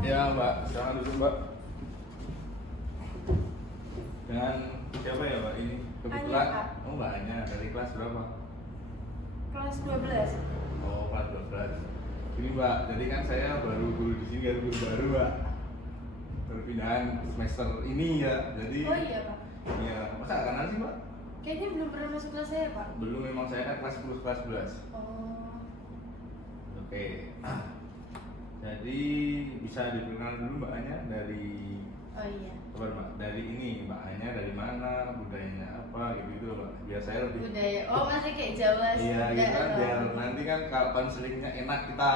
Ya Mbak, silakan duduk Mbak. Dengan siapa ya Mbak ini? Kebetulan, Anya, Kak. oh Mbak Anya, dari kelas berapa? Kelas 12. Oh kelas 12. Ini Mbak, jadi kan saya baru guru di sini, guru baru Mbak. Perpindahan semester ini ya, jadi. Oh iya, Pak. Iya, masa nggak kenal sih Mbak? Kayaknya belum pernah masuk kelas saya, Pak. Belum, memang saya kan kelas 10, kelas 11. Oh. Oke. Jadi bisa diperkenalkan dulu Mbak Anya dari Oh iya. apa Mbak? Dari ini Mbak Anya dari mana, budayanya apa gitu Mbak. Biar saya lebih. Budaya. Oh, masih kayak Jawa sih. Iya gitu kan, biar nanti kan kalau konselingnya enak kita.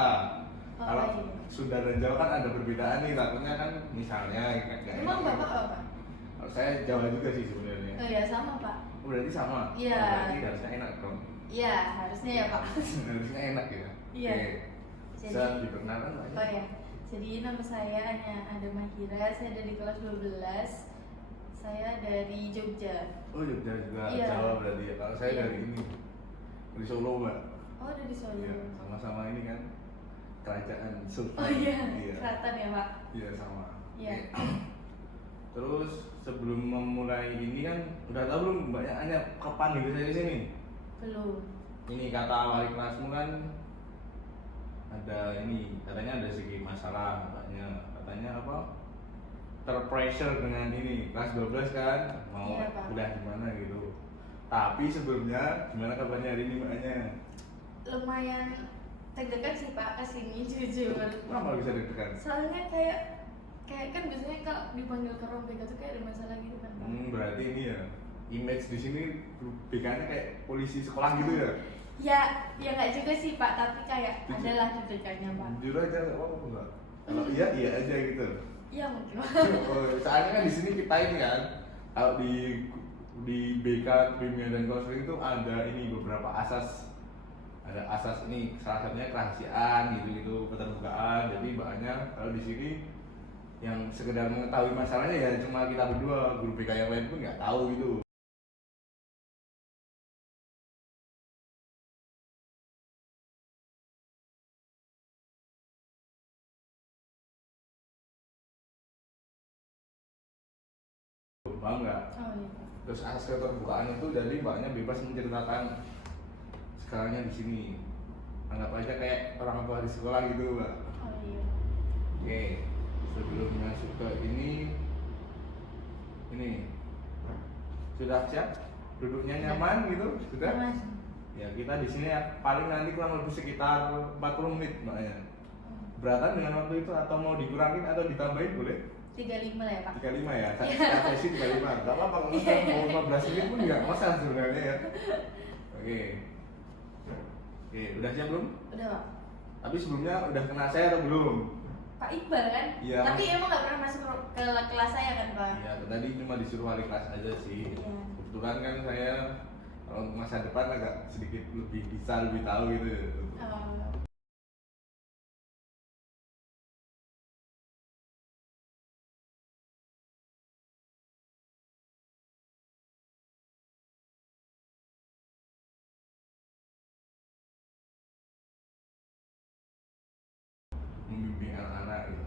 Oh, Kalau iya. Sunda dan Jawa kan ada perbedaan nih, takutnya kan misalnya nggak Emang enak. Bapak apa? Kalau saya Jawa juga sih sebenarnya. Oh iya, sama, Pak. Oh, berarti sama. Iya. Oh, berarti harusnya enak dong. Iya, harusnya ya, Pak. Harusnya enak ya. Iya. Oke. Jadi- Bisa diperkenalkan Mbak Anya? Oh ya. Jadi nama saya Anya Ada Mahira, saya dari kelas 12. Saya dari Jogja. Oh Jogja juga, Iya. Jawa berarti ya. Kalau saya Iya. dari ini, dari Solo Mbak. Oh, dari Solo. Iya, sama-sama ini kan kerajaan Sultan. Oh iya, Iya. Keraton ya, Pak. Iya sama. Iya. Oke. Terus sebelum memulai ini kan udah tahu belum Mbaknya Anya kapan gitu saya di sini? Belum. Ini kata wali kelasmu kan ada ini, katanya ada segi masalah katanya apa? Terpressure dengan ini kelas 12 kan mau Iya, Pak. kuliah di mana gitu. Tapi sebelumnya gimana kabarnya hari ini Mbaknya? Lumayan deg-degan sih, Pak, kesini jujur. Kenapa bisa deg-degan? Soalnya kayak kan biasanya kalau dipanggil ke ruang BK tuh kayak ada masalah gitu kan, Pak. Berarti ini ya image di sini BK-nya kayak polisi sekolah gitu ya? Ya nggak juga sih, Pak, tapi kayak adalah deg-degannya, Pak. Jujur aja nggak apa-apa Mbak. Kalau iya iya aja gitu. Iya mungkin. Oh, soalnya kan di sini kita ini kan kalau di BK bimbingan dan konseling itu ada ini beberapa asas, ada asas ini salah satunya kerahasiaan gitu keterbukaan. Jadi bahannya kalau di sini yang sekedar mengetahui masalahnya ya cuma kita berdua, guru BK yang lain pun nggak tahu gitu. Paham nggak? Oh iya, Pak. Terus asas keterbukaan itu jadi mbaknya bebas menceritakan segalanya di sini. Anggap aja kayak orang tua di sekolah gitu, Mbak. Oh iya. Oke, sebelum masuk ke ini sudah siap? Duduknya nyaman gitu? Sudah? Nyaman. Ya kita di sini ya, paling nanti kurang lebih sekitar 40 menit mbaknya. Beratan dengan waktu itu atau mau dikurangin atau ditambahin boleh? 35 lah ya, Pak. 35 ya, setiap sesi 35. Gak apa-apa, kalau misalnya mau 15 menit pun nggak masalah sebenarnya ya. Oke. Oke, udah siap belum? Udah, Pak. Tapi sebelumnya udah kenal saya atau belum? Pak Iqbal kan? Iya, Tapi Mas. emang nggak pernah masuk ke kelas saya kan, Pak? Iya, tadi cuma disuruh wali kelas aja sih. Iya. Kebetulan kan saya kalau untuk masa depan agak sedikit lebih bisa lebih tahu gitu. Oh. Membimbing anak-anak gitu.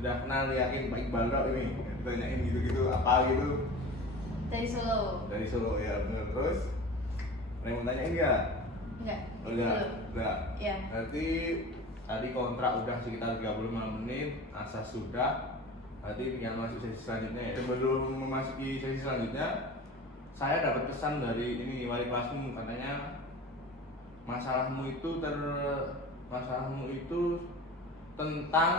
Udah kenal yakin Pak Iqbal dok ini, tanyain gitu-gitu apa gitu Dari Solo. dari Solo ya bener. Terus ada yang mau tanyain nggak? Enggak. Udah, Belum. udah. Iya. Berarti tadi kontrak udah sekitar 35 menit, asas sudah. Berarti tinggal masuk sesi selanjutnya ya. Sebelum memasuki sesi selanjutnya, saya dapat pesan dari ini wali kelasmu, katanya masalahmu itu tentang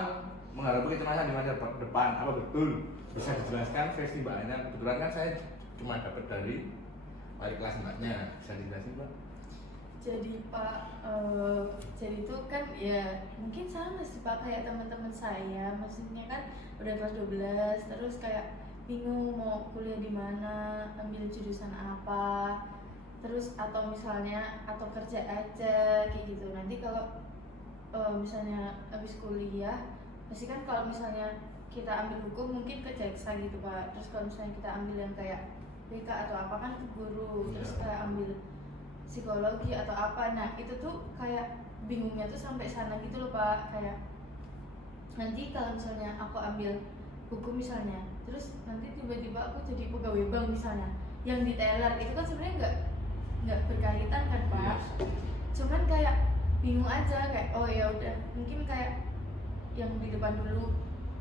menghadapi kecemasan di masa depan. Apa betul? Bisa dijelaskan versi mbaknya? Kebetulan kan saya cuma dapat dari wali kelas mbaknya. Bisa dijelasin Pak? Jadi Pak, jadi itu kan ya mungkin sama sih Pak kayak teman-teman saya, maksudnya kan udah kelas 12 terus kayak bingung mau kuliah di mana, ambil jurusan apa, terus atau misalnya atau kerja aja kayak gitu. Nanti kalau misalnya habis kuliah, pasti kan kalau misalnya kita ambil hukum mungkin ke jaksa gitu Pak. Terus kalau misalnya kita ambil yang kayak BK atau apa kan ke guru, terus Iya. kayak ambil psikologi atau apa. Nah itu tuh kayak bingungnya tuh sampai sana gitu loh Pak, kayak nanti kalau misalnya aku ambil hukum misalnya, terus nanti tiba-tiba aku jadi pegawai bank misalnya yang di teller, itu kan sebenarnya nggak berkaitan kan Pak. Cuman kayak bingung aja, kayak oh ya udah mungkin kayak yang di depan dulu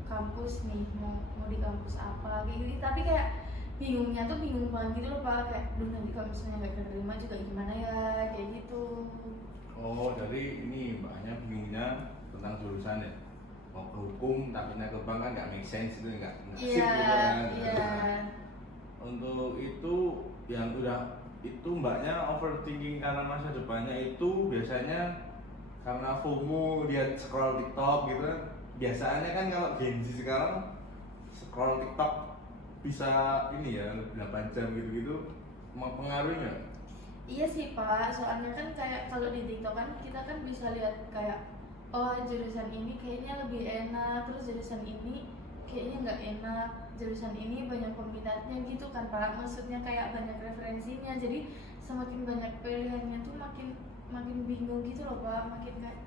kampus nih, mau di kampus apa kayak gitu, tapi kayak bingungnya tuh bingung banget gitu loh Pak, kayak duh nanti kalau misalnya nggak keterima juga gimana ya, kayak gitu. Oh, jadi ini mbaknya bingungnya tentang jurusan ya. Mau ke hukum tapi naik ke bank kan nggak make sense, itu nggak sip Iya, gitu kan. iya. Nah, untuk itu yang udah itu mbaknya overthinking karena masa depannya itu biasanya karena FOMO, lihat scroll TikTok gitu kan. Biasanya kan kalau Gen Z sekarang scroll TikTok bisa ini ya 8 jam gitu-gitu, mempengaruhi nggak? Iya sih Pak, soalnya kan kayak kalau di TikTok kan kita kan bisa lihat kayak oh jurusan ini kayaknya lebih enak, terus jurusan ini kayaknya nggak enak, jurusan ini banyak peminatnya gitu kan Pak. Maksudnya kayak banyak referensinya, jadi semakin banyak pilihannya tuh makin makin bingung gitu loh Pak, makin kayak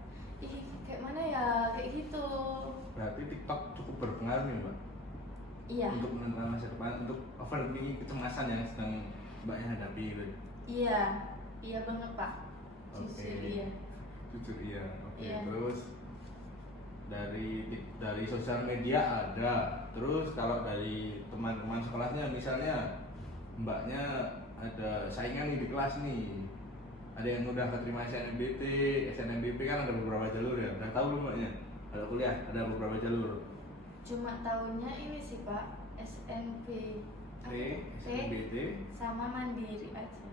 ih kayak mana ya, kayak gitu. Berarti TikTok cukup berpengaruh nih mbak Iya, untuk menentukan masa depan, untuk overthinking kecemasan yang sedang mbaknya hadapi gitu. iya, iya banget Pak. Oke, Jujur iya. jujur iya. Oke, Iya. terus dari sosial media ada, terus kalau dari teman-teman sekolahnya misalnya mbaknya ada saingan nih di kelas nih, ada yang udah keterima SNMPT, SNMPP kan ada beberapa jalur ya, udah tahu belum mbaknya? Kalau kuliah ada beberapa jalur. Cuma tahunnya ini sih Pak, SNP SNMPT. sama mandiri aja.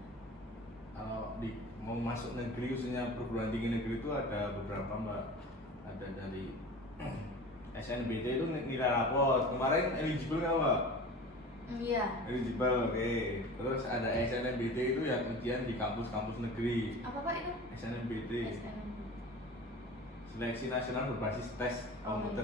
Kalau mau masuk negeri khususnya perguruan tinggi negeri itu ada beberapa mbak, ada dari SNBT itu nilai rapor kemarin eligible nggak mbak? Iya. Eligible, oke. Terus ada SNMPT itu yang ujian di kampus-kampus negeri. Apa Pak itu? SNMPT, SNMP. seleksi nasional berbasis tes Oh, komputer.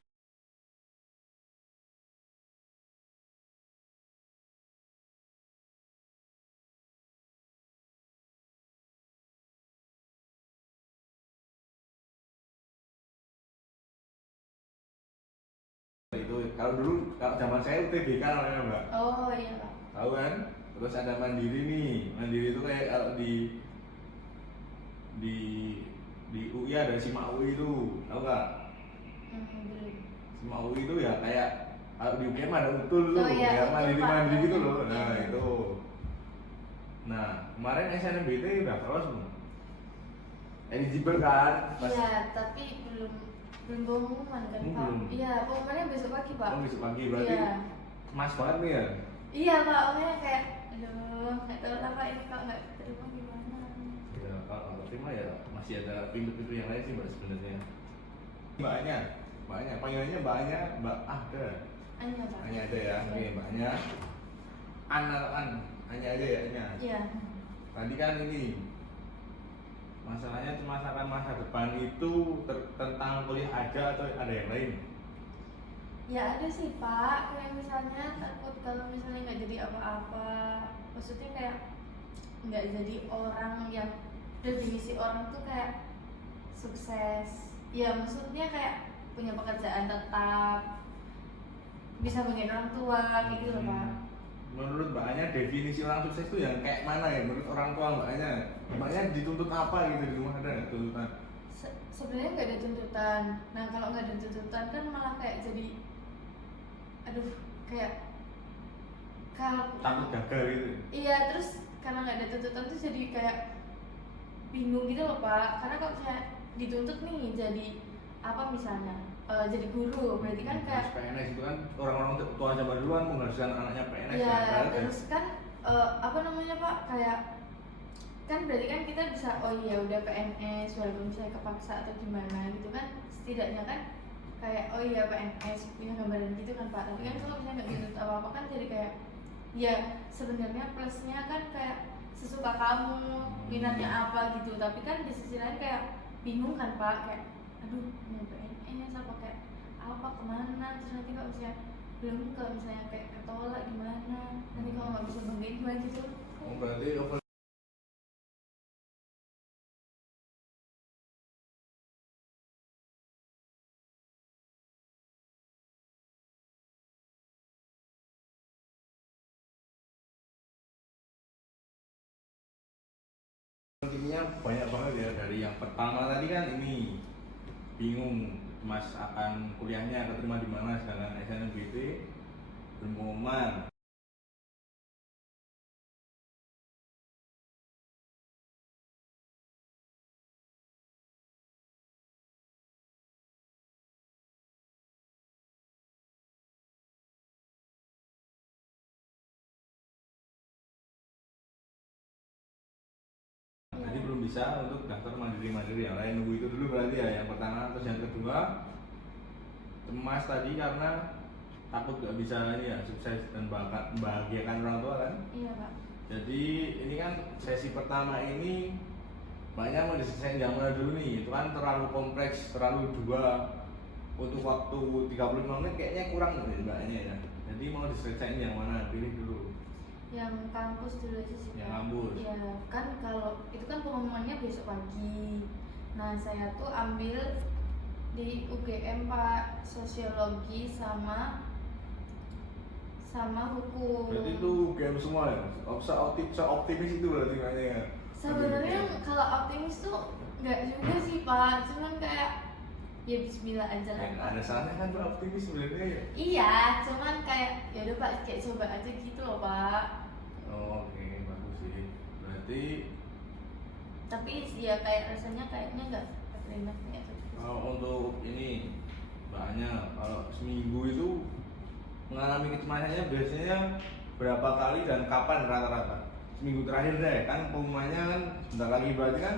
Itu kalau dulu, kalau zaman saya UTBK namanya mbak, oh iya Pak. tahu kan? Terus ada mandiri nih, mandiri itu kayak kalau di di UI ada SIMA UI itu, tahu nggak? Belum. SIMA UI itu ya kayak kalau di UGM ada utul tuh, Oh iya, ya utul, mandiri Pak. mandiri gitu loh. Nah Iya. itu. Nah kemarin SNMPT udah lolos belum? Eligible kan? Pas Iya, tapi belum pengumuman kan Hmm, Pak? belum. Iya, pengumumannya besok pagi Pak. oh, besok pagi berarti Iya. emas banget nih ya. Iya Pak, makanya kayak aduh nggak tahu lah Pak, ini kalau nggak terima gimana. Ya kalau nggak terima ya masih ada pintu-pintu yang lain sih mbak sebenarnya. Mbaknya panggilannya mbaknya mbak ada. Anya Pak. Hanya ada ya, oke mbaknya. Hanya aja ya, Anya. Iya. Tadi kan ini masalahnya cemasakan masa depan itu tentang kuliah aja atau ada yang lain? Ya ada sih Pak, kayak misalnya takut kalau misalnya nggak jadi apa-apa, maksudnya kayak nggak jadi orang yang definisi orang tuh kayak sukses. Ya maksudnya kayak punya pekerjaan tetap, bisa bagi orang tua, kayak gitu loh Pak. Menurut mbaknya definisi orang sukses itu yang kayak mana ya? Menurut orang tua mbaknya dituntut apa gitu di rumah, ada nggak tuntutan? Sebenarnya nggak ada tuntutan. Nah kalau nggak ada tuntutan kan malah kayak jadi, aduh kayak kalau Takut gagal gitu. iya, terus karena nggak ada tuntutan tuh jadi kayak bingung gitu loh Pak, karena kalau misalnya dituntut nih jadi apa misalnya jadi guru, berarti kan kayak Terus PNS itu kan orang-orang tua zaman dulu kan mengharuskan anaknya PNS ya kan? terus kan apa namanya Pak, kayak kan berarti kan kita bisa oh iya udah PNS walaupun misalnya kepaksa atau gimana gitu kan, setidaknya kan kayak oh iya PNS punya gambaran gitu kan Pak. Tapi kan kalau misalnya nggak dituntut apa-apa kan jadi kayak ya sebenarnya plusnya kan kayak sesuka kamu, minatnya apa gitu, tapi kan di sisi lain kayak bingung kan Pak, kayak aduh mau PNS apa kayak apa kemana, terus nanti kalau misalnya belum, kalau misalnya kayak ketolak gimana, nanti kalau nggak bisa banggain gimana gitu. Oh, berarti Intinya banyak banget ya, dari yang pertama tadi kan ini bingung Mas akan kuliahnya keterima di mana, sedangkan SNMPT belum pengumuman. Jadi belum bisa untuk daftar mandiri yang lain, nunggu itu dulu berarti ya yang pertama. Terus yang kedua, cemas tadi karena takut gak bisa ini ya, sukses dan membahagiakan orang tua kan. Iya Pak. Jadi ini kan sesi pertama ini banyak mau diselesaikan yang mana dulu nih, itu kan terlalu kompleks, terlalu dua untuk waktu 35 menit kayaknya kurang nih mbaknya ya. Jadi mau diselesaikan yang mana, pilih dulu. Yang kampus dulu aja sih Yang Pak. kampus. Ya kan kalau itu kan pengumumannya besok pagi. Nah saya tuh ambil di UGM Pak, sosiologi sama hukum. Berarti itu game semua ya, optimis itu berarti makanya ya. Sebenarnya kalau optimis tuh nggak juga sih Pak, cuman kayak ya Bismillah aja lah Pak. Ada salahnya kan Pak optimis sebenarnya ya. Iya, cuman kayak ya udah Pak, kayak coba aja gitu loh Pak. Oh, oke, bagus sih. Berarti Tapi ya kayak rasanya kayaknya nggak terima kayak gitu. kalau untuk ini banyak, kalau seminggu itu mengalami kecemasannya biasanya berapa kali dan kapan rata-rata? Seminggu terakhir deh, kan pengumumannya kan sebentar lagi, berarti kan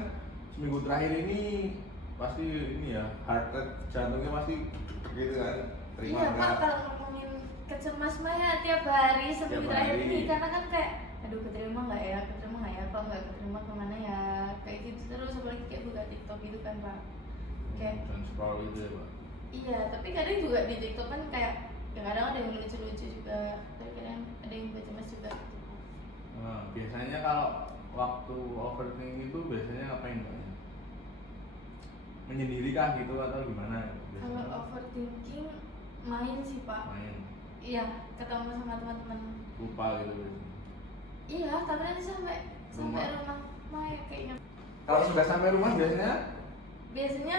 seminggu terakhir ini pasti ini ya, heart rate jantungnya pasti gitu kan. Terima Iya Pak, enggak? kalau ngomongin kecemas mah ya tiap hari seminggu Tiap terakhir hari. ini, karena kan kayak aduh keterima nggak ya, kalau nggak keterima kemana ya, kayak gitu terus. Apalagi kayak buka TikTok gitu kan Pak, kayak Dan scroll itu ya Pak. iya. Tapi kadang juga di TikTok kan kayak ya kadang ada yang lucu-lucu juga, kadang ada yang baca cemas juga gitu Pak. Nah, biasanya kalau waktu overthinking itu biasanya ngapain Pak? Menyendiri kah gitu atau gimana? Kalau Biasanya overthinking main sih Pak. main, Iya, ketemu sama teman-teman. lupa gitu biasanya. Iya, kadang sampai rumah main kayaknya. Kalau sudah sampai rumah Biasanya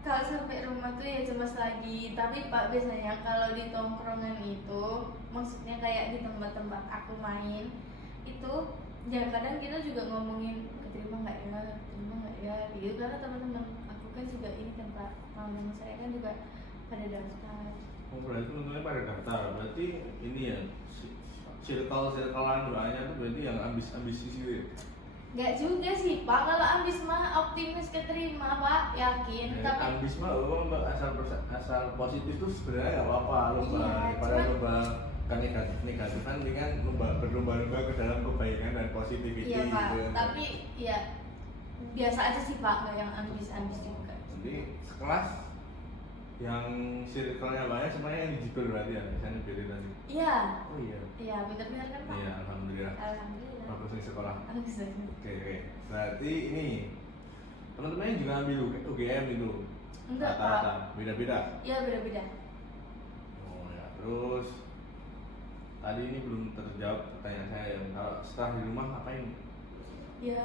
kalau sampai rumah tuh ya cemas lagi. Tapi Pak, biasanya kalau di tongkrongan itu, maksudnya kayak di tempat-tempat aku main itu, ya kadang kita juga ngomongin keterima nggak ya gitu, karena teman-teman aku kan juga ini kan Pak, teman saya kan juga pada daftar. oh berarti teman-temannya pada daftar, berarti ini ya circle-circlean doanya tuh berarti yang ambis-ambis gitu ya? Nggak juga sih Pak, kalau ambis mah optimis keterima Pak, yakin. Tapi Ambis mah mbak asal positif tuh sebenarnya nggak apa-apa, lomba Iya, daripada cuman- lomba kan negatif kan, dengan berlomba-lomba ke dalam kebaikan dan positivity iya Pak, gitu ya. tapi ya biasa aja sih Pak, nggak yang ambis-ambis juga. Jadi sekelas yang circle-nya banyak sebenarnya yang digital berarti ya, misalnya beda tadi. Iya, Oh iya. iya benar-benar kan Pak. Iya, alhamdulillah. Alhamdulillah. Bagus nih sekolah. Alhamdulillah. Oke. Berarti ini teman-temannya juga ambil UGM itu. Enggak, Rata-rata beda-beda. Iya beda-beda. Oh ya. Terus tadi ini belum terjawab pertanyaan saya yang kalau setelah di rumah ngapain? Ya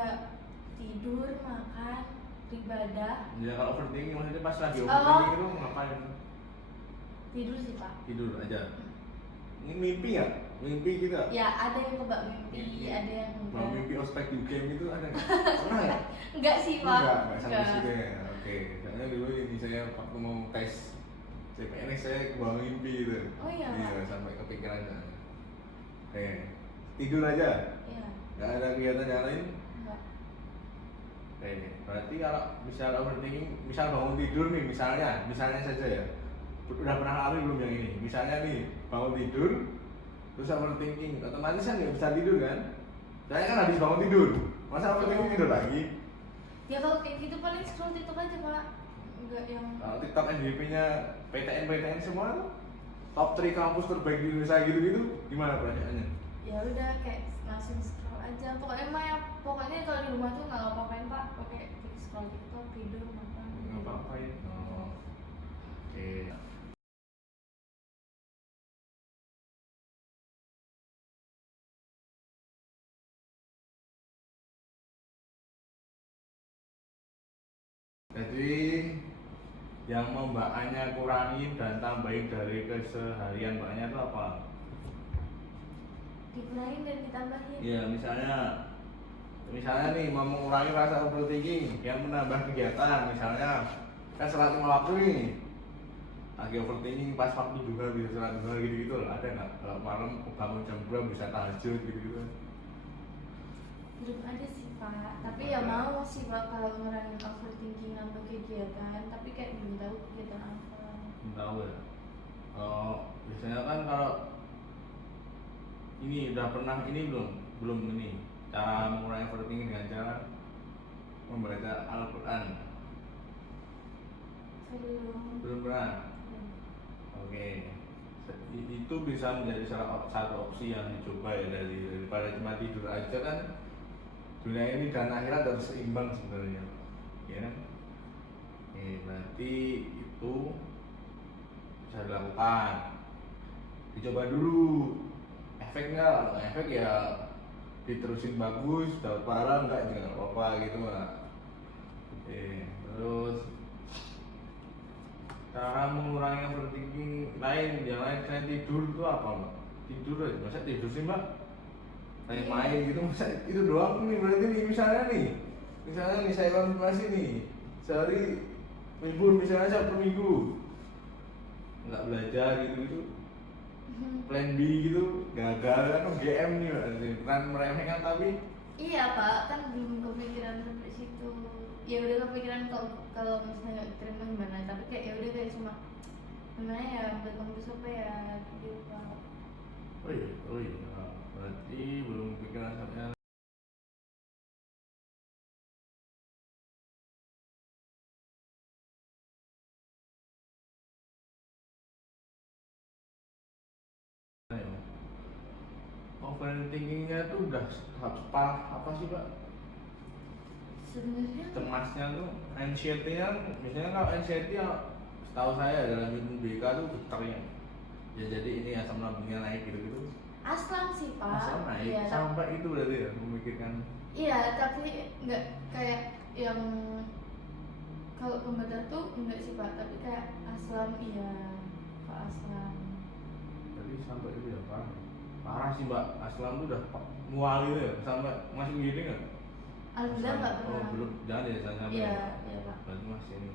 tidur, makan, ibadah, Ya kalau overthinking maksudnya pas lagi Oh. overthinking itu ngapain? tidur sih Pak. Tidur aja. Ini mimpi nggak? Mimpi gitu? Ya ada yang kebak mimpi, ada yang Mau enggak. mimpi ospek di UGM itu ada nggak? Pernah nggak? Enggak sih Pak. Enggak sampai situ ya. Oke, soalnya dulu ini saya waktu mau tes CPNS saya kebawa mimpi gitu. Oh iya, Iya, Pak. sampai kepikiran kan. Oke, tidur aja. Iya, Nggak ada kegiatan yang lain. enggak. Oke, berarti kalau misal overthinking, misal bangun tidur nih, misalnya saja ya. Udah pernah alami belum yang ini? Misalnya nih, bangun tidur, terus overthinking, otomatis kan nggak bisa tidur kan? Saya kan habis bangun tidur, masa overthinking tidur lagi? Ya kalau kayak gitu paling scroll TikTok aja Pak. Enggak yang Kalau TikTok NDP-nya PTN semua tuh top 3 kampus terbaik di Indonesia gitu-gitu, gimana perasaannya? ya udah kayak langsung scroll aja. Pokoknya mah ya, pokoknya kalau di rumah tuh nggak ngapa-ngapain Pak, pakai scroll TikTok, tidur, makan. Nggak apa-apain. Oh, oke. Jadi yang mau mbaknya kurangin dan tambahin dari keseharian mbaknya itu apa? Dikurangin dan ditambahin. Ya misalnya nih mau mengurangi rasa overthinking yang menambah kegiatan, misalnya kan sholat 5 waktu nih, lagi overthinking pas waktu juga bisa sholat duha gitu loh, ada nggak? Kalau malam bangun jam 2 bisa tahajud gitu. Belum ada sih Pak, tapi ya mau sih Pak kalau ngurangin overthinking nambah kegiatan, tapi kayak belum tahu kegiatan apa. Belum tahu ya. Biasanya kan kalau ini udah pernah ini belum ini cara mengurangi overthinking dengan cara membaca Al-Quran. Belum pernah. Oke. Itu bisa menjadi salah satu opsi yang dicoba ya, daripada cuma tidur aja kan. Dunia ini dan akhirat harus seimbang sebenarnya, ya kan? Berarti itu bisa dilakukan, dicoba dulu. Efeknya, kalau efek ya diterusin bagus, dapat pahala enggak juga nggak apa-apa gitu lah. Terus cara mengurangi overthinking yang lain selain tidur itu apa mbak? Tidur aja, masa tidur sih mbak? Main gitu, masa itu doang nih? Berarti nih misalnya nih saya konfirmasi nih, sehari libur misalnya Sabtu Minggu nggak belajar gitu, plan B gitu, gagal kan UGM nih mbak, bukan meremehkan tapi Iya Pak, kan belum kepikiran sampai situ. Ya udah kepikiran kalau misalnya nggak diterima gimana, tapi kayak ya udah kayak cuma gimana ya, buat kampus apa ya gitu Pak. oh iya, berarti belum kepikiran sampai overthinkingnya tuh udah separah apa sih pak? Sebenarnya Cemasnya tuh, anxiety-nya, misalnya kalau anxiety ya setahu saya dalam ilmu BK tuh getarnya ya, jadi ini asam lambungnya naik gitu-gitu. aslam sih Pak. Asam naik Iya, sampai itu berarti ya memikirkan. iya, tapi nggak kayak yang kalau pembedah tuh enggak sih Pak, tapi kayak aslam iya Pak aslam. Jadi sampai itu ya parah sih mbak, aslam tuh udah mual gitu ya, sampai masih gini nggak? Alhamdulillah nggak pernah. Oh belum, jangan ya sampai. Iya, iya Pak. Berarti masih ini.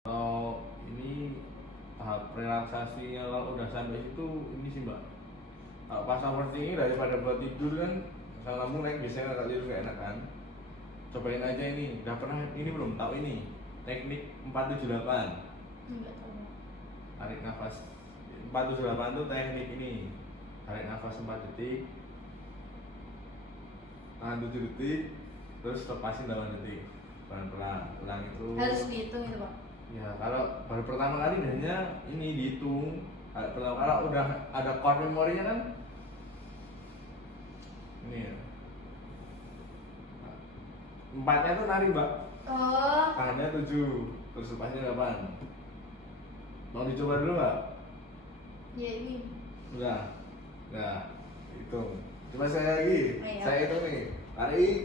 Kalau ini tahap relaksasinya kalau udah sampai situ ini sih mbak, kalau pas overthinking daripada buat tidur kan asam lambung naik, biasanya kalau tidur gak enak kan. Cobain aja ini, udah pernah ini belum tahu ini teknik 478? Enggak tahu. Tarik nafas 478 tuh teknik ini, tarik nafas 4 detik, tahan 7 detik, terus lepasin 8 detik, pelan-pelan ulangi terus. Harus dihitung itu Pak. Ya kalau baru pertama kali hanya ini dihitung. Kalau udah ada core memorinya kan ini ya, empatnya tuh nari mbak, Oh, tahannya 7, terus lepasnya 8. Mau dicoba dulu nggak? ya ini. Udah, hitung. Coba saya lagi, Oh, iya. saya hitung nih, tarik,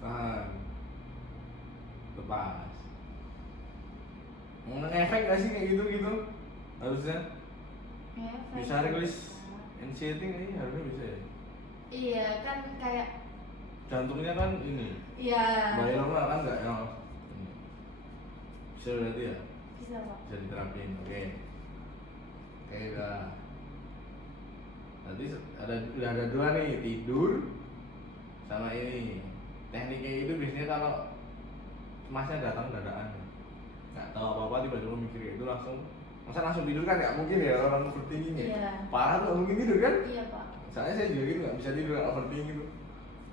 tahan, lepas. Mau ngefek nggak sih kayak gitu? Harusnya Ngefek. bisa rilis anxiety nggak sih? Harusnya bisa ya. Iya kan kayak Jantungnya kan ini, iya. biolognya kan nggak yang ini. Bisa berarti ya? Bisa Pak. Bisa diterapin, oke. Udah. Nanti udah ada dua nih, tidur sama ini. Tekniknya itu biasanya kalau cemasnya datang dadakan, nggak tahu apa-apa tiba-tiba mikir itu masa langsung tidur kan nggak mungkin ya, orang overthinking ya. Iya. Parah tuh mungkin tidur kan? Iya Pak. Soalnya saya juga gitu nggak bisa tidur kalau overthinking gitu.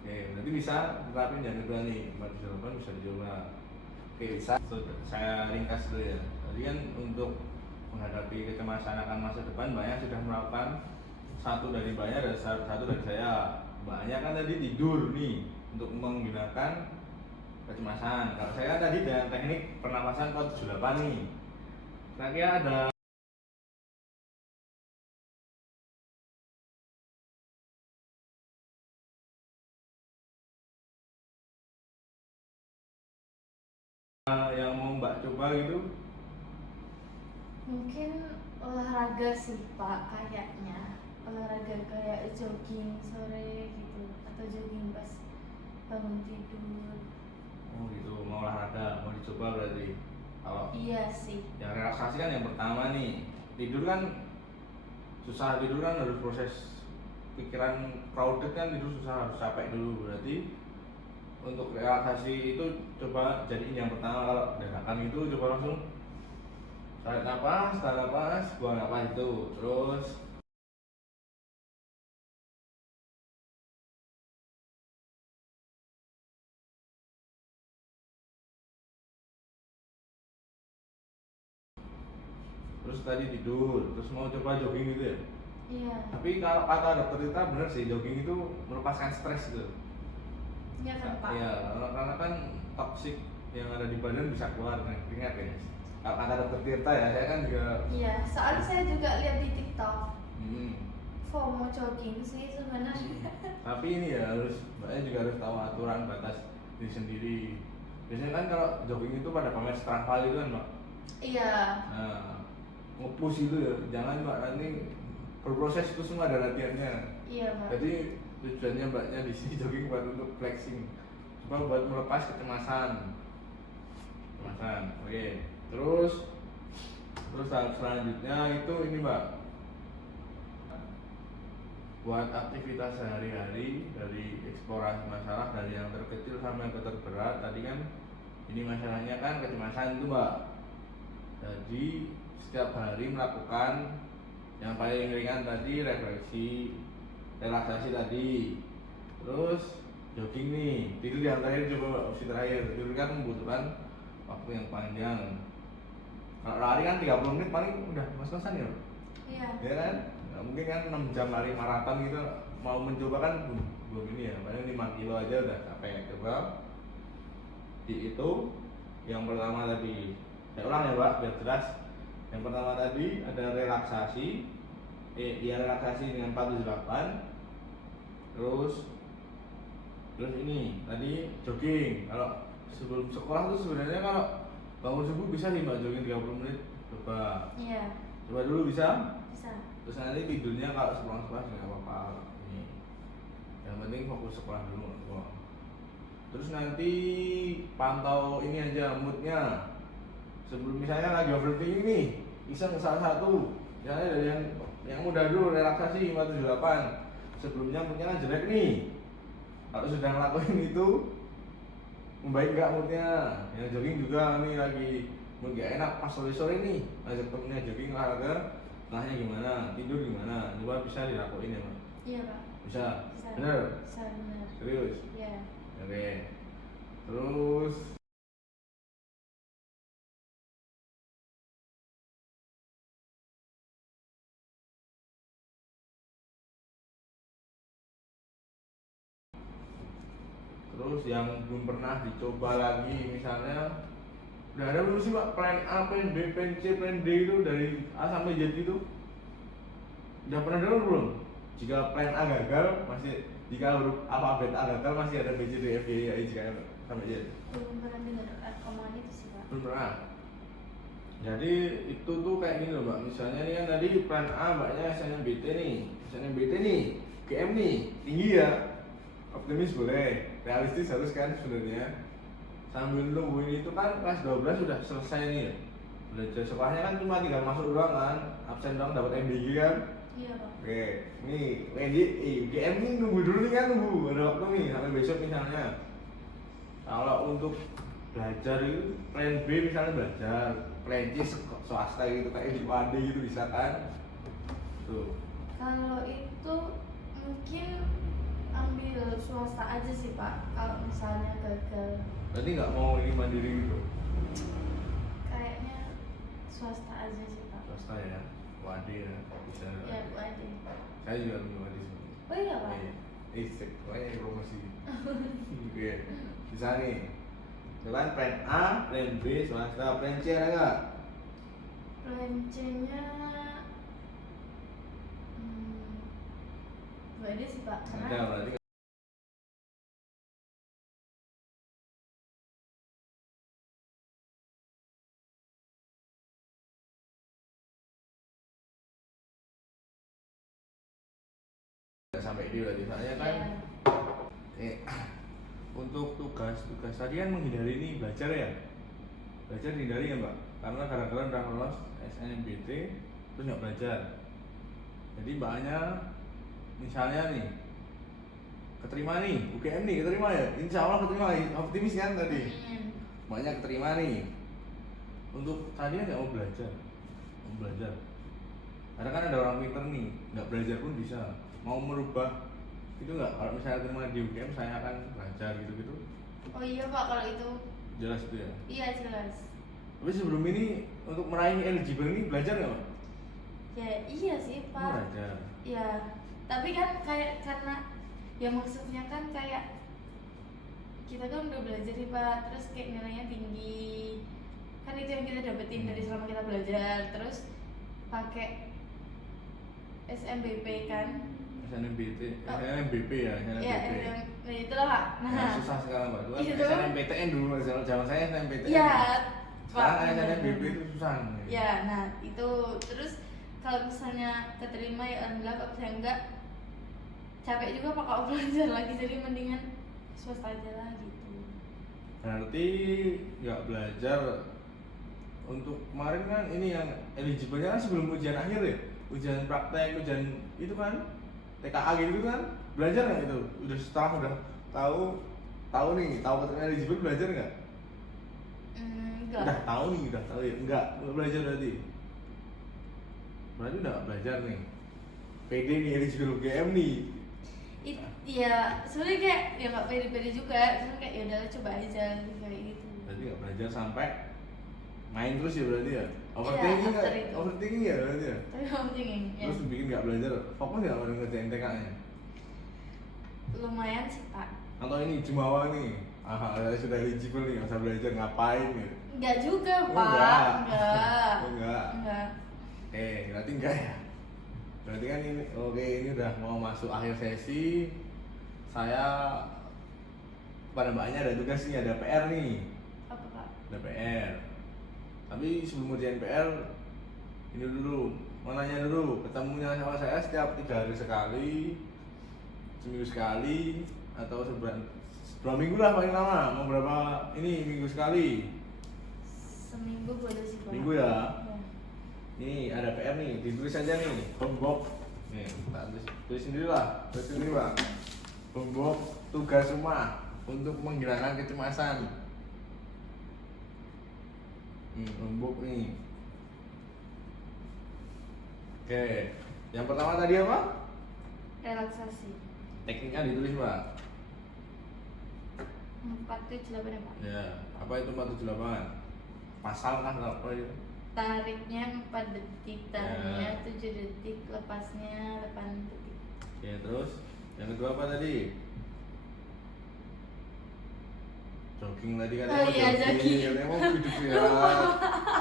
Oke, berarti bisa terapin, jangan lupa nih 478 bisa dicoba. Oke, bisa. Saya ringkas dulu ya. Tadi kan untuk menghadapi kecemasan akan masa depan, banyak sudah melakukan satu dari banyak dan satu dari saya. Banyak kan tadi tidur nih untuk menggunakan kecemasan. Kalau saya kan tadi dengan teknik pernapasan 478 nih. Kira-kira ada yang mau Mbak coba gitu? Mungkin olahraga sih Pak, kayaknya olahraga kayak jogging sore gitu atau jogging pas bangun tidur. Oh gitu, mau olahraga, mau dicoba berarti. Kalau Iya sih. yang relaksasi kan yang pertama nih, tidur kan susah, tidur kan harus proses pikiran crowded kan, tidur susah, harus capek dulu. Berarti untuk relaksasi itu coba jadiin yang pertama, kalau gerakan itu coba langsung tarik napas, buang napas itu. Terus tadi tidur, terus mau coba jogging gitu ya. Iya. Tapi kalau kata dokter Tita bener sih, jogging itu melepaskan stres gitu. Iya kan Pak? Iya, karena kan toksik yang ada di badan bisa keluar dengan keringat ya. Kalau kata dokter Tirta ya, saya kan juga. Iya, soalnya saya juga lihat di TikTok. Hmm. FOMO jogging sih sebenarnya. Tapi ini ya mbaknya juga harus tahu aturan batas diri sendiri. Biasanya kan kalau jogging itu pada pamer Strava gitu kan mbak. Iya. Nah, nge-push itu ya, jangan mbak, nanti berproses itu semua ada latihannya. Iya Pak. Jadi tujuannya mbaknya di sini jogging buat untuk flexing, cuma buat melepas kecemasan. Oke. Terus tahap selanjutnya itu ini mbak, buat aktivitas sehari-hari, dari eksplorasi masalah dari yang terkecil sampai ke terberat. Tadi kan ini masalahnya kan kecemasan itu mbak. Jadi setiap hari melakukan yang paling ringan tadi, refleksi, relaksasi tadi. Terus jogging nih, tidur yang terakhir, coba mbak, opsi terakhir. Tidur kan membutuhkan waktu yang panjang. Kalau lari kan 30 menit paling udah mas-masan ya. Iya. Ya kan? Nggak mungkin kan 6 jam lari maraton gitu. Mau mencoba kan belum ini ya, paling 5 kilo aja udah capek. Coba dihitung. Yang pertama tadi, saya ulang ya Pak biar jelas. Yang pertama tadi ada relaksasi, relaksasi dengan 48. Terus ini tadi jogging. Kalau sebelum sekolah tuh sebenarnya kalau bangun subuh bisa nih mbak jogging 30 menit. Coba. Iya. Coba dulu bisa. Bisa. Terus nanti tidurnya kalau sepulang sekolah nggak apa-apa. Ini. Yang penting fokus sekolah dulu. Terus nanti pantau ini aja moodnya. Sebelum misalnya lagi overthinking nih, iseng salah satu. Misalnya dari yang mudah dulu, relaksasi 578. Sebelumnya moodnya kan jelek nih. Kalau sudah ngelakuin itu, membaik nggak moodnya. Yang jogging juga nih lagi mood gak enak pas sore-sore nih, ngajak temennya jogging olahraga, setelahnya gimana, tidur gimana, coba bisa dilakuin ya Pak? Iya Pak. Bisa? Bisa. Bener? Bisa bener. Serius? Iya. Oke. Terus yang belum pernah dicoba lagi, misalnya udah ada belum sih Pak plan A, plan B, plan C, plan D itu dari A sampai Z itu? Udah pernah dengar belum? Jika plan A gagal, jika huruf alfabet A gagal, masih ada B, C, D, F, G, H, I, J, K, L sampai Z. Belum pernah dengar omongan itu sih Pak. Belum pernah. Jadi itu tuh kayak gini loh Mbak. Misalnya nih kan tadi plan A mbaknya SNMBT nih, GM nih, tinggi ya. Optimis boleh, realistis harus kan sebenarnya. Sambil nungguin itu kan kelas 12 sudah selesai nih ya. Belajar sekolahnya kan cuma tinggal masuk doang kan, absen doang dapat MBG kan. Iya Pak. Oke, nih GM nih nunggu dulu nih kan, nunggu ada waktu nih sampai besok misalnya. Kalau untuk belajar itu plan B misalnya belajar, plan C swasta gitu kayak di UAD gitu bisa kan? Tuh. Kalau itu mungkin ambil swasta aja sih Pak. Kalau misalnya gagal. Berarti nggak mau ini mandiri gitu? Kayaknya swasta aja sih Pak. Swasta ya, UAD ya bisa. Ya Bu Ade. Saya juga ambil UAD sebenarnya. Oh iya Pak. Istek, pokoknya promosi. Oke, bisa nih. Itu kan plan A, plan B, swasta, plan C ada nggak? Plan C-nya nggak ada sih Pak, Ada karena berarti nggak sampai di berarti soalnya kan ya, untuk tugas tadi kan menghindari ini belajar ya, belajar dihindari ya mbak, karena gara-gara udah lolos SNMPT terus nggak belajar. Jadi mbaknya misalnya nih keterima nih UGM nih, keterima ya, insya Allah keterima, optimis kan tadi. Mbaknya keterima nih, untuk tadi nggak mau belajar, karena kan ada orang pinter nih nggak belajar pun bisa, mau merubah itu nggak, kalau misalnya terima di UGM saya akan belajar gitu. oh iya Pak, kalau itu Jelas itu ya. iya jelas. Tapi sebelum ini untuk meraih eligible ini belajar nggak pak? Ya iya sih Pak. Belajar. Ya, tapi kan kayak karena ya maksudnya kan kayak kita kan udah belajar nih Pak, terus kayak nilainya tinggi, kan itu yang kita dapetin dari selama kita belajar. Terus pakai SNMPT kan, SNMPT, Oh. SNMPP ya, ya SNMPP. nah itulah Pak. Nah, susah sekarang pak, itu kan itu SNMPTN dulu, zaman saya SNMPTN. ya Sekarang Pak, SNMPP itu susah. ya nah itu terus kalau misalnya keterima ya alhamdulillah, kalau misalnya enggak capek juga Pak kalau belajar lagi, jadi mendingan swasta aja lah gitu. Berarti nggak belajar untuk kemarin kan ini yang eligible-nya kan sebelum ujian akhir ya, ujian praktek, ujian itu kan TKA gitu kan, belajar nggak itu? Udah tahu nih, tahu keterima eligible, belajar nggak? Enggak. Udah tahu ya, nggak belajar berarti udah nggak belajar nih, PD nih eligible UGM nih. Iya, sebenarnya kayak ya nggak pede-pede juga, cuma kayak ya udah coba aja gitu, kayak gitu. Berarti nggak belajar sampai main terus ya berarti ya, overthinking after nggak? itu. Overthinking ya berarti ya. Tapi overthinking ya. Terus bikin nggak belajar, fokus nggak pada ngerjain TK-nya? Lumayan sih Pak. Atau ini jumawa nih, sudah eligible nih, nggak usah belajar, ngapain gitu? Enggak juga Oh, Pak. enggak. Enggak. Oh, enggak. Enggak. Berarti enggak ya? Berarti kan ini, oke, ini udah mau masuk akhir sesi. Saya pada mbaknya ada tugas nih, ada PR nih. Apa Pak? Ada PR. Tapi sebelum ujian PR, ini dulu, mau nanya dulu, ketemunya sama saya setiap 3 hari sekali, seminggu sekali, atau sebulan minggu lah paling lama. Mau berapa ini minggu sekali? Seminggu boleh sih Pak. Minggu ya. Ya. Ini ada PR nih, ditulis aja nih, homework. Nih, tak tulis sendiri lah, tulis sendiri bang. Homework tugas rumah untuk menghilangkan kecemasan. Homework nih. Oke, yang pertama tadi apa? Relaksasi. Tekniknya ditulis bang. 478 ya Pak. Ya, apa itu 478? Pasal kan apa itu? Tariknya 4 detik, tariknya Ya. 7 detik, lepasnya 8 detik. Oke, terus yang kedua apa tadi? Jogging tadi kan? Oh iya, jogging. Katanya mau hidup sehat.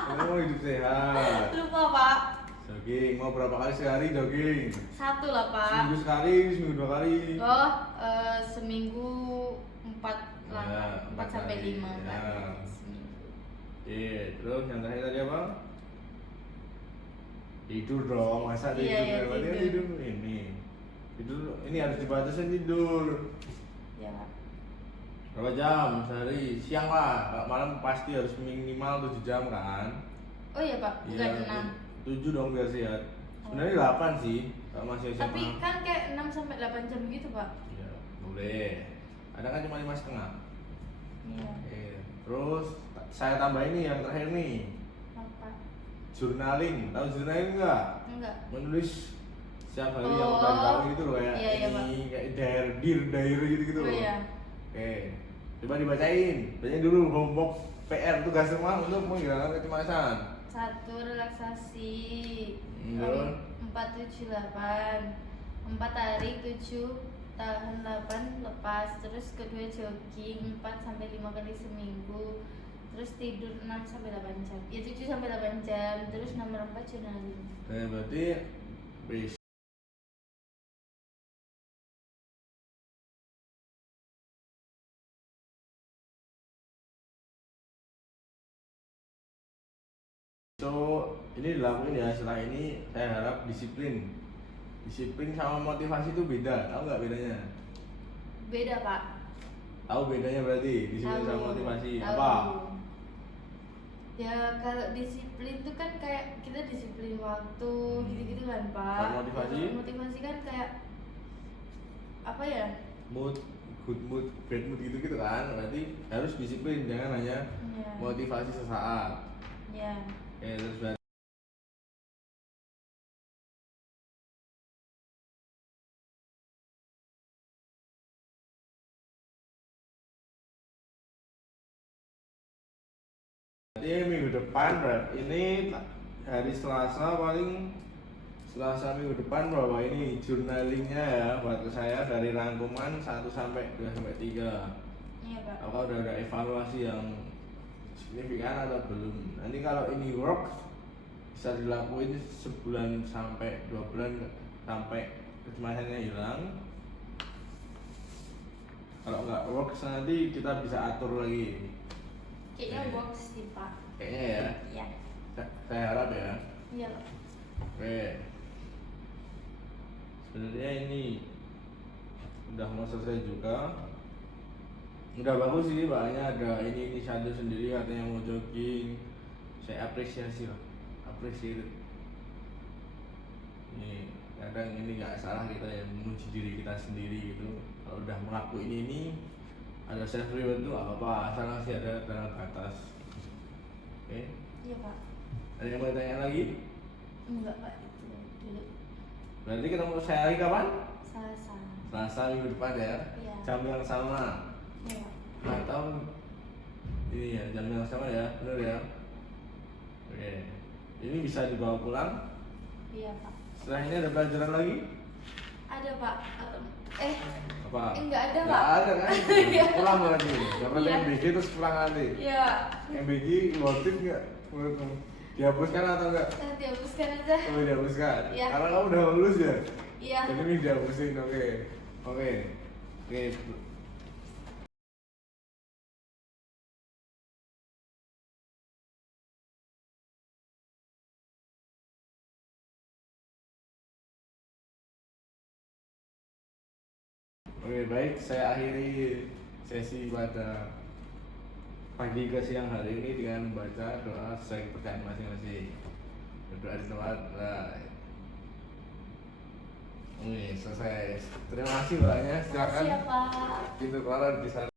Katanya mau hidup sehat. Lupa Pak. Jogging, mau berapa kali sehari jogging? 1 lah Pak. Seminggu sekali, seminggu 2 kali. Oh, seminggu 4 lah, Ya, 4 sampai 5 ya. kali seminggu. Terus yang terakhir tadi apa? Tidur dong, masa tidur? Iya, iya, Berarti kan tidur. tidur ini harus dibatasin tidur. Ya Pak. Berapa jam sehari? Siang lah, kalau malam pasti harus minimal 7 jam kan? Oh iya Pak, bukan 6. 7 dong biar sehat. Sebenarnya 8 sih, kalau masih SMA. Tapi kan kayak 6 sampai 8 jam gitu Pak. Iya, boleh. Ada kan cuma 5,5. Iya. Terus saya tambah ini yang terakhir nih, Apa? journaling. Tahu journaling nggak? Enggak. Menulis setiap hari yang Oh, udah tahu gitu loh, kayak iya, iya, ini, kayak diary gitu Oh loh. iya. Oke, coba bacain dulu homework PR tugas rumah untuk menghilangkan kecemasan. 1 relaksasi. Iya. 478. 4 tarik, 7 tahan, 8 lepas. Terus kedua jogging 4 sampai 5 kali seminggu. terus tidur 6 sampai 8 jam. Ya 7 sampai 8 jam, terus nomor 4 journaling. Berarti bis- so ini dilakuin ya. Setelah ini saya harap disiplin. Disiplin sama motivasi itu beda. Tahu nggak bedanya? Beda, Pak. Tahu bedanya berarti disiplin sama Tahu. motivasi Tahu. apa? Ya kalau disiplin tuh kan kayak kita disiplin waktu gitu-gitu kan, Pak. Kalau motivasi? Kalau motivasi kan kayak apa ya? Mood, good mood, bad mood gitu kan. Berarti harus disiplin, jangan hanya Ya. motivasi sesaat. Ya. Oke, terus berarti minggu depan ini hari Selasa paling Selasa minggu depan bahwa ini journalingnya ya buat saya dari rangkuman 1 sampai 2 sampai 3. Iya, Pak. Apakah udah ada evaluasi yang signifikan atau belum? Nanti kalau ini work bisa dilakuin sebulan sampai 2 bulan sampai kecemasannya hilang. Kalau nggak work nanti kita bisa atur lagi. Kayaknya Oke. works sih, Pak. Kayaknya ya. Iya. Saya harap ya. Iya, Pak. Oke. Sebenarnya ini udah mau selesai juga. Udah bagus sih, makanya ada ini Shadow sendiri katanya mau jogging. Saya apresiasi lah, appreciate. Ini kadang ini nggak salah kita yang memuji diri kita sendiri gitu. Kalau udah melakukan ini ada self reward tuh apa asal masih ada dalam batas. Oke. Iya, Pak. Ada yang mau tanya lagi? Enggak, Pak. Itu dulu. Berarti ketemu saya lagi kapan? Selasa. Selasa minggu depan ya. Iya. Jam yang sama. Iya, Pak. Atau ini ya jam yang sama ya, benar ya. Oke. Ini bisa dibawa pulang. Iya, Pak. Setelah ini ada pelajaran lagi? Ada, Pak. Apa? Enggak ada, Nggak Pak. ada kan? Iya. Pulang berarti. Dapat Iya. MBG terus pulang nanti. Iya. MBG motif nggak? Dihapuskan atau enggak? Dihapuskan aja. Oh dihapuskan. Iya. Karena kamu udah lulus ya. Iya. Jadi ini dihapusin, oke. Oke. Oke. Oke, baik, saya akhiri sesi pada pagi ke siang hari ini dengan membaca doa sesuai kepercayaan masing-masing. Berdoa di tempat. Oke, selesai. Terima kasih banyak. Silakan Siapa? pintu keluar di sana.